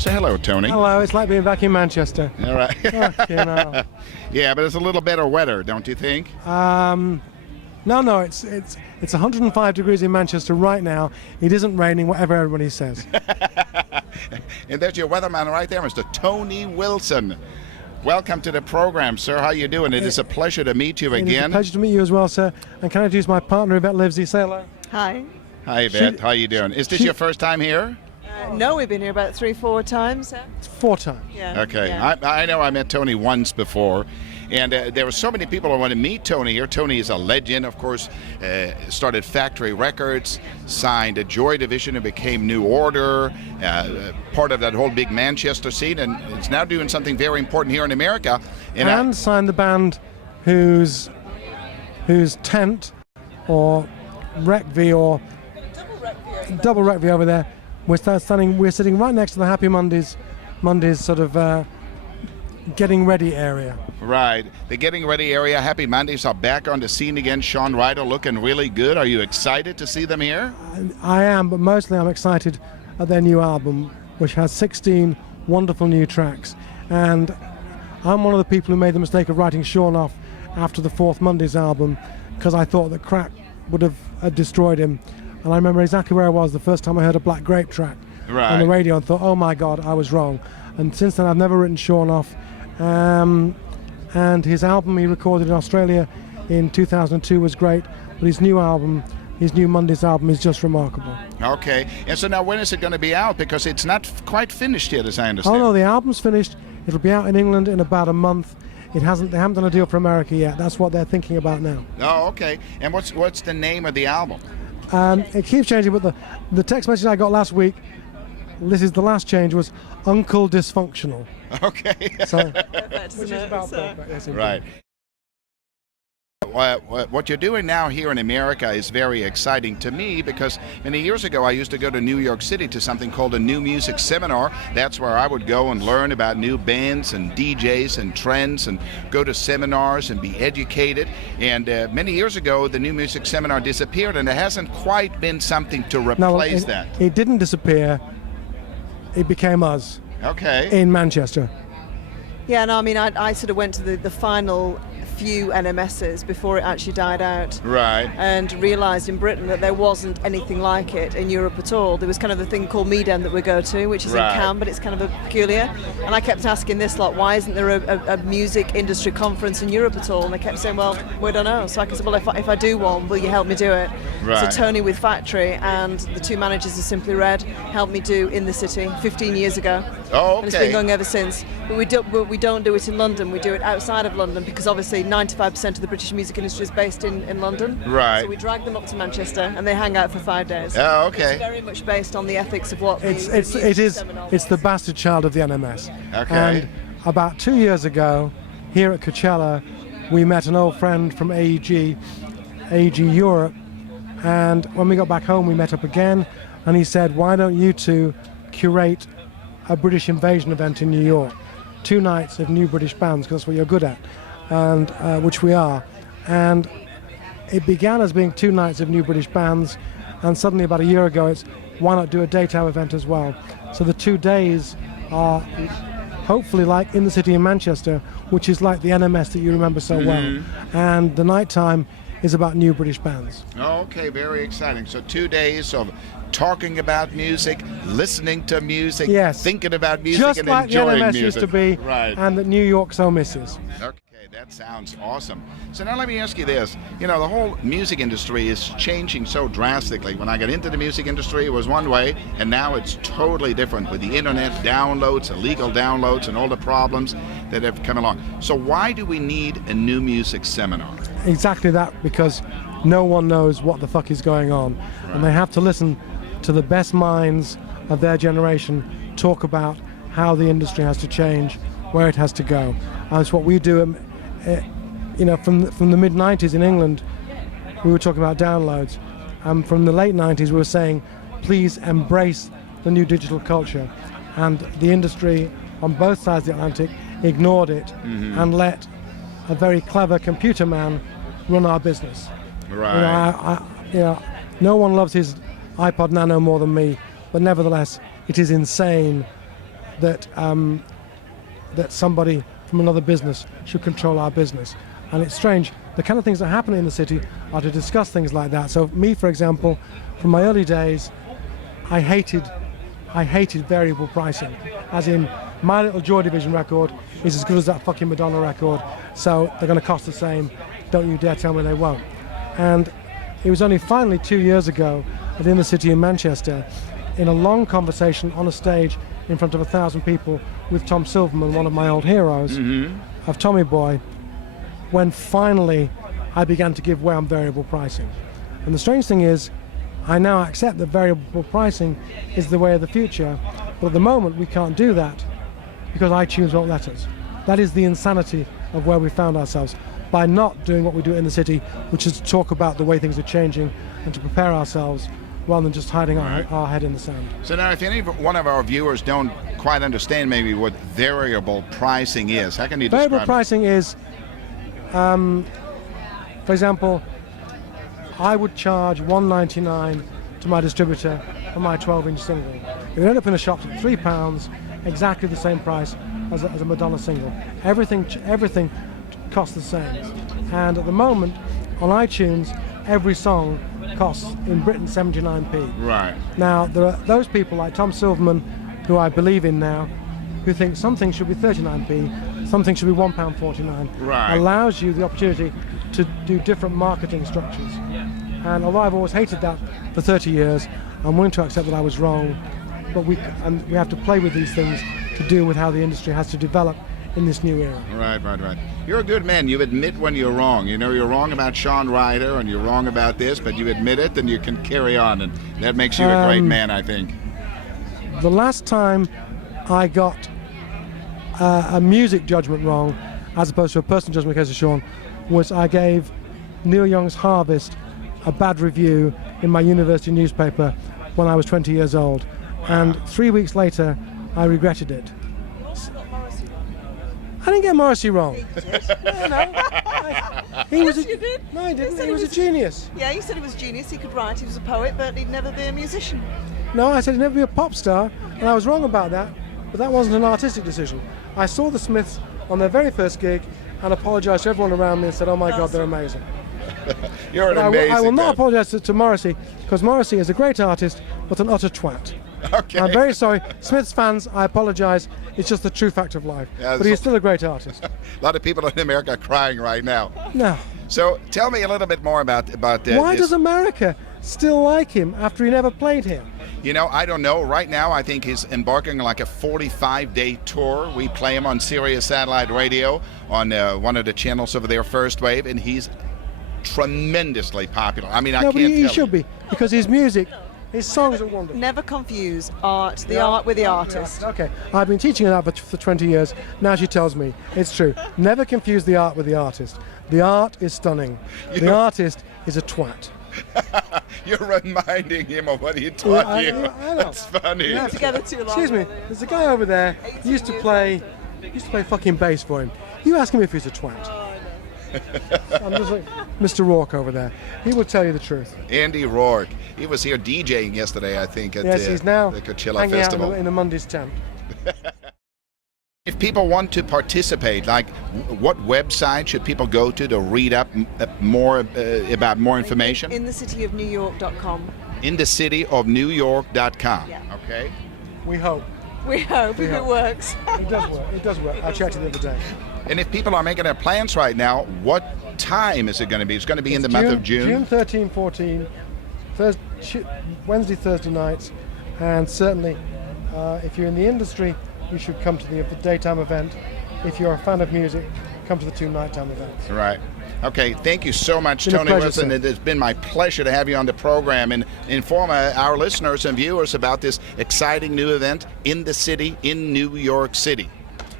Say hello, Tony. Hello, it's like being back in Manchester. All right. Fucking hell. Yeah, but it's a little better weather, don't you think? No, it's 105 degrees in Manchester right now. It isn't raining, whatever everybody says. And there's your weatherman right there, Mr. Tony Wilson. Welcome to the program, sir. How you doing? It is a pleasure to meet you It's a again. pleasure to meet you as well, sir. And can I introduce my partner, Yvette Livesey? Say hello. Hi. Hi, Yvette. How you doing? Is this your first time here? No, we've been here about 3-4 times. It's 4 times. Yeah. Okay. Yeah. I know I met Tony once before. And there were so many people who want to meet Tony here. Tony is a legend, of course. Started Factory Records, signed a Joy Division and became New Order, part of that whole big Manchester scene, and is now doing something very important here in America. And signed the band whose tent or Recv or Double Recv over there. We're sitting right next to the Happy Mondays sort of getting ready area. Right. The Getting Ready area, Happy Mondays are back on the scene again. Sean Ryder looking really good. Are you excited to see them here? I am, but mostly I'm excited at their new album, which has 16 wonderful new tracks. And I'm one of the people who made the mistake of writing Sean off after the fourth Mondays album because I thought that crack would have destroyed him. And I remember exactly where I was the first time I heard a Black Grape track on the radio and thought, oh my God, I was wrong. And since then I've never written Sean off. And his album he recorded in Australia in 2002 was great, but his new album, his new Mondays album, is just remarkable. Okay. And so now when is it going to be out? Because it's not quite finished yet, as I understand. Oh no, the album's finished. It'll be out in England in about a month. They haven't done a deal for America yet. That's what they're thinking about now. Oh, okay. And what's the name of the album? It keeps changing, but the text message I got last week, this is the last change, was Uncle Dysfunctional. Okay. So, which is about perfect. Yes, indeed. Right. What you're doing now here in America is very exciting to me because many years ago I used to go to New York City to something called a New Music Seminar. That's where I would go and learn about new bands and DJs and trends and go to seminars and be educated. And many years ago the New Music Seminar disappeared, and there hasn't quite been something to replace that. It didn't disappear. It became us. Okay. In Manchester. Yeah, no, I mean, I sort of went to the final few NMSs before it actually died out. Right. And realised in Britain that there wasn't anything like it in Europe at all. There was kind of a thing called Meedem that we go to, which is in Cannes, but it's kind of a peculiar. And I kept asking this lot, why isn't there a music industry conference in Europe at all? And they kept saying, well, we don't know. So I said, well, if I do one, will you help me do it? Right. So Tony with Factory and the two managers of Simply Red helped me do In the City 15 years ago. Oh, okay. And it's been going ever since. But we don't do it in London. We do it outside of London because obviously 95% of the British music industry is based in London. Right. So we drag them up to Manchester and they hang out for 5 days. Oh, okay. It's very much based on the ethics of what It's it's the bastard child of the NMS. Okay. And about 2 years ago, here at Coachella, we met an old friend from AEG Europe, and when we got back home, we met up again, and he said, "Why don't you two curate a British Invasion event in New York? 2 nights of new British bands, because that's what you're good at," and which we are. And it began as being 2 nights of new British bands, and suddenly about a year ago, it's why not do a daytime event as well? So the 2 days are hopefully like In the City in Manchester, which is like the NMS that you remember so well. And the nighttime is about new British bands. Okay, very exciting. So 2 days of talking about music, listening to music, Yes. thinking about music, Just and like the enjoying NMS music. used to be, Right. and that New York so misses. Okay, that sounds awesome. So now let me ask you this. You know, the whole music industry is changing so drastically. When I got into the music industry, it was one way, and now it's totally different with the internet, downloads, illegal downloads, and all the problems that have come along. So why do we need a new music seminar? Exactly that, because no one knows what the fuck is going on. And they have to listen to the best minds of their generation talk about how the industry has to change, where it has to go. And that's what we do. From the mid-90s in England, we were talking about downloads. And from the late 90s, we were saying, please embrace the new digital culture. And the industry on both sides of the Atlantic ignored it and let a very clever computer man run our business. Right. No one loves his iPod Nano more than me, but nevertheless, it is insane that that somebody from another business should control our business. And it's strange, the kind of things that happen in the city are to discuss things like that. So me, for example, from my early days, I hated variable pricing, as in my little Joy Division record is as good as that fucking Madonna record, so they're going to cost the same. Don't you dare tell me they won't. And it was only finally 2 years ago at the Inner City in Manchester, in a long conversation on a stage in front of 1,000 people with Tom Silverman, one of my old heroes, of Tommy Boy, when finally I began to give way on variable pricing. And the strange thing is, I now accept that variable pricing is the way of the future, but at the moment we can't do that because iTunes won't let us. That is the insanity of where we found ourselves, by not doing what we do in the city, which is to talk about the way things are changing and to prepare ourselves rather than just hiding our head in the sand. So now, if any one of our viewers don't quite understand maybe what variable pricing is, how can you describe it? Variable pricing is, for example, I would charge $1.99 to my distributor for my 12-inch single. It would end up in a shop at £3, exactly the same price as a Madonna single. Everything costs the same. And at the moment, on iTunes, every song costs in Britain 79p. Right. Now, there are those people like Tom Silverman, who I believe in now, who think something should be 39p, something should be £1.49. Right. Allows you the opportunity to do different marketing structures. And although I've always hated that for 30 years, I'm willing to accept that I was wrong, but we have to play with these things to deal with how the industry has to develop in this new era. Right. You're a good man. You admit when you're wrong. You know, you're wrong about Sean Ryder and you're wrong about this, but you admit it and you can carry on, and that makes you a great man, I think. The last time I got a music judgment wrong, as opposed to a personal judgment case of Sean, was I gave Neil Young's Harvest a bad review in my university newspaper when I was 20 years old. And 3 weeks later, I regretted it. I didn't get Morrissey wrong. He was You did. No, he didn't. said He was a genius. Yeah, he said he was a genius. He could write. He was a poet, but he'd never be a musician. No, I said he'd never be a pop star, and I was wrong about that. But that wasn't an artistic decision. I saw the Smiths on their very first gig and apologised to everyone around me and said, "Oh my God, they're amazing." You're an amazing I will guy. not apologise to Morrissey, because Morrissey is a great artist, but an utter twat. Okay. I'm very sorry. Smiths fans, I apologise. It's just the true fact of life. Yeah, but he's still a great artist. A lot of people in America are crying right now. No. So tell me a little bit more about Why this. does America still like him after he never played here? You know, I don't know. Right now, I think he's embarking on like a 45-day tour. We play him on Sirius Satellite Radio on one of the channels over there, First Wave, and he's tremendously popular. I mean, I No, can't but he tell should you. be, because his music, his songs are wonderful. Never confuse art with the artist. Okay, I've been teaching her that for 20 years. Now she tells me it's true. Never confuse the art with the artist. The art is stunning. The artist is a twat. You're reminding him of what he taught you. I know. That's funny. Yeah. Together too long. Excuse me. There's a guy over there. He used to play fucking bass for him. You ask him if he's a twat. I'm just like Mr. Rourke over there. He will tell you the truth. Andy Rourke. He was here DJing yesterday, I think, at Yes, he's now the Coachella hanging Festival. out in the Monday's tent. If people want to participate, like what website should people go to read up more about more information? In the city of NewYork.com. In the city of NewYork.com. Yeah. Okay. We hope. We hope if it hope. works. It does work. It does work. I checked it the other day. And if people are making their plans right now, what time is it going to be? It's going to be in the month of June. June 13, 14, Wednesday, Thursday nights, and certainly if you're in the industry, you should come to the daytime event. If you're a fan of music, come to the 2 nighttime events. Right. Okay, thank you so much, It's been a Tony pleasure, Wilson. sir. It has been my pleasure to have you on the program and inform our listeners and viewers about this exciting new event in the city, in New York City.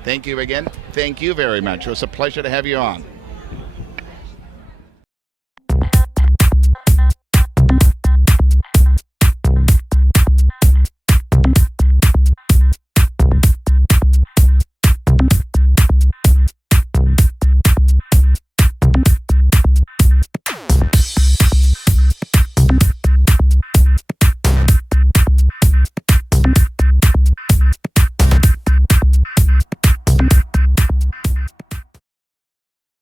Thank you again. Thank you very much. It was a pleasure to have you on.